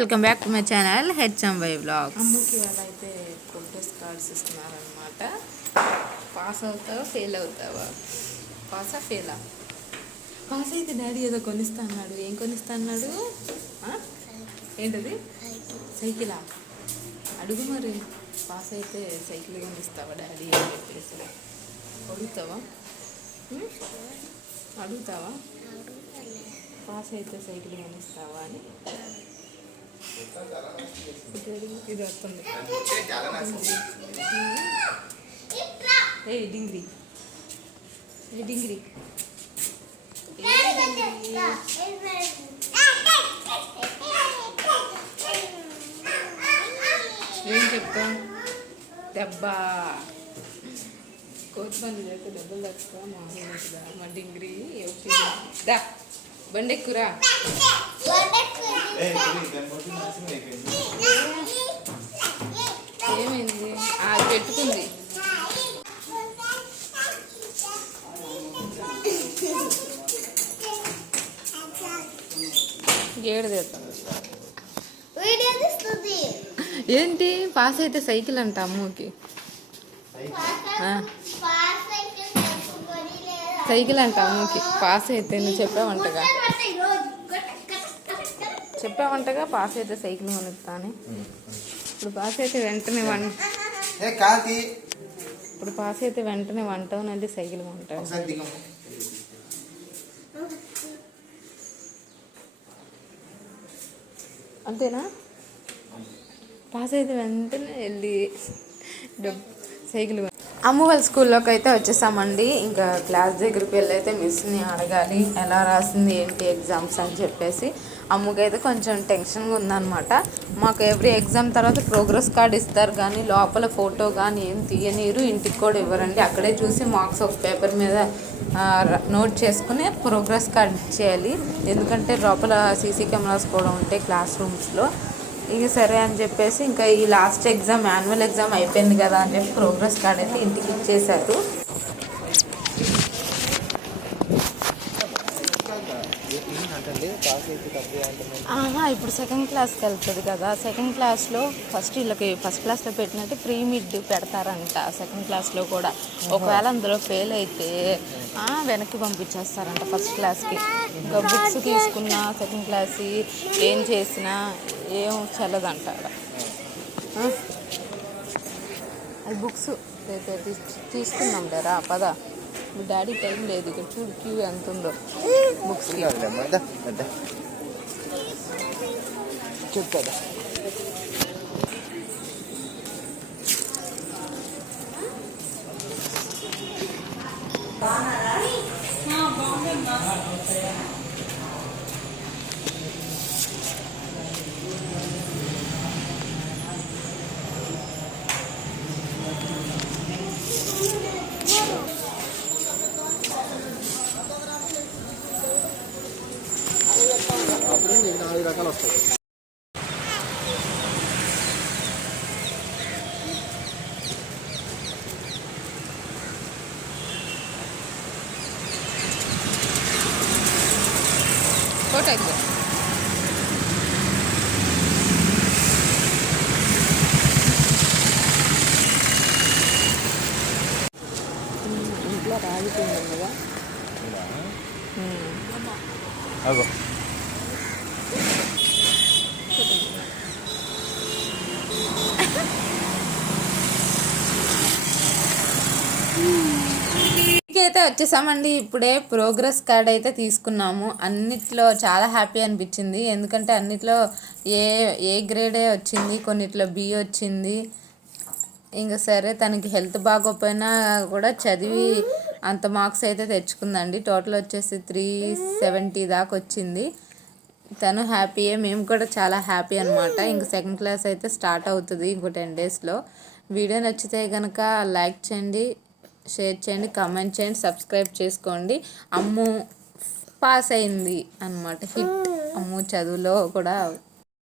Welcome back to my channel HMY vlogs. అమ్మకి వాళ్ళైతే progress cards ఇస్తున్నారనమాట. పాస్ అవుతావా ఫెయిల్ అవుతావా? పాసా ఫెయిలా? పాస్ అయితే డాడీ ఏదో కొనిస్తా అన్నాడు. ఏం కొనిస్తా అన్నాడు? ఏంటది? సైకిలా? అడుగు మరి. పాస్ అయితే సైకిల్ కొనిస్తావా డాడీ అని చెప్పేసి అడుగుతావా? అడుగుతావా? పాస్ అయితే సైకిల్ కొనిస్తావా అని. ఇది వస్తుంది. ఏ డింగ్రీ, ఏ డింగ్రీ, ఏం చెప్తా? దెబ్బ కోచ్ బండి చేస్తే దెబ్బలు తక్కువ మామూలుగా. మా డింగ్రీ దా బండెక్కురా. ఏమైంది? అది పెట్టుకుంది. గేడు తెస్తాను. ఏంటి పాస్ అయితే సైకిల్ అంట అమ్మకి. సైకిల్ అంట అమ్మకి పాస్ అయితే. నువ్వు చెప్పావంటగా పాస్ అయితే సైకిల్ కొనిస్తా అని. ఇప్పుడు పాస్ అయితే వెంటనే వంటవునండి సైకిల్ కొంటాను. అంతేనా? పాస్ అయితే వెంటనే వెళ్ళి సైకిల్. అమ్మ వాళ్ళ స్కూల్లోకి అయితే వచ్చేసామండి. ఇంకా క్లాస్ దగ్గరికి వెళ్ళి అయితే మిస్ని అడగాలి ఎలా రాసింది ఏంటి ఎగ్జామ్స్ అని చెప్పేసి. అమ్మకైతే కొంచెం టెన్షన్గా ఉందన్నమాట. మాకు ఎవ్రీ ఎగ్జామ్ తర్వాత ప్రోగ్రెస్ కార్డ్ ఇస్తారు కానీ లోపల ఫోటో కానీ ఏం తీయనీరు, ఇంటికి కూడా ఇవ్వరండి. అక్కడే చూసి మార్క్స్ ఒక పేపర్ మీద నోట్ చేసుకుని ప్రోగ్రెస్ కార్డ్ ఇచ్చేయాలి. ఎందుకంటే లోపల సీసీ కెమెరాస్ కూడా ఉంటాయి క్లాస్ రూమ్స్లో. ఇక సరే అని చెప్పేసి ఇంకా ఈ లాస్ట్ ఎగ్జామ్ యాన్యువల్ ఎగ్జామ్ అయిపోయింది కదా అని చెప్పి ప్రోగ్రెస్ కార్డ్ అయితే ఇంటికి ఇచ్చేశారు. ఇప్పుడు సెకండ్ క్లాస్కి వెళ్తుంది కదా. సెకండ్ క్లాస్లో వీళ్ళకి ఫస్ట్ క్లాస్లో పెట్టినట్టు ప్రీ మిడ్ పెడతారంట సెకండ్ క్లాస్లో కూడా. ఒకవేళ అందులో ఫెయిల్ అయితే వెనక్కి పంపించేస్తారంట ఫస్ట్ క్లాస్కి. ఇంకా బుక్స్ తీసుకున్నా సెకండ్ క్లాస్ ఏం చేసినా ఏం చల్లదంట. అది బుక్స్ తీసుకున్నాం లేరా పద. మీ డాడీ టైం లేదు. ఇక్కడ చూడు క్యూ ఎంత ఉందో బుక్స్కి. చెప్తా నాలుగు రకాలు వస్తాయి. ఫోటో అయితే ఇంట్లో రాగిపోయింది కదా. అయితే వచ్చేసామండి. ఇప్పుడే ప్రోగ్రెస్ కార్డ్ అయితే తీసుకున్నాము. అన్నిట్లో చాలా హ్యాపీ అనిపించింది. ఎందుకంటే అన్నిట్లో ఏ గ్రేడే వచ్చింది, కొన్నిట్లో బి వచ్చింది. ఇంకా సరే తనకి హెల్త్ బాగోపోయినా కూడా చదివి అంత మార్క్స్ అయితే తెచ్చుకుందండి. టోటల్ వచ్చేసి 370 దాకా వచ్చింది. తను హ్యాపీయే, మేము కూడా చాలా హ్యాపీ అనమాట. ఇంక సెకండ్ క్లాస్ అయితే స్టార్ట్ అవుతుంది ఇంకో 10 డేస్లో. వీడియో నచ్చితే కనుక లైక్ చేయండి, షేర్ చేయండి, కామెంట్ చేయండి, సబ్స్క్రైబ్ చేసుకోండి. అమ్ము పాస్ అయింది అనమాట. హిట్. అమ్ము చదువులో కూడా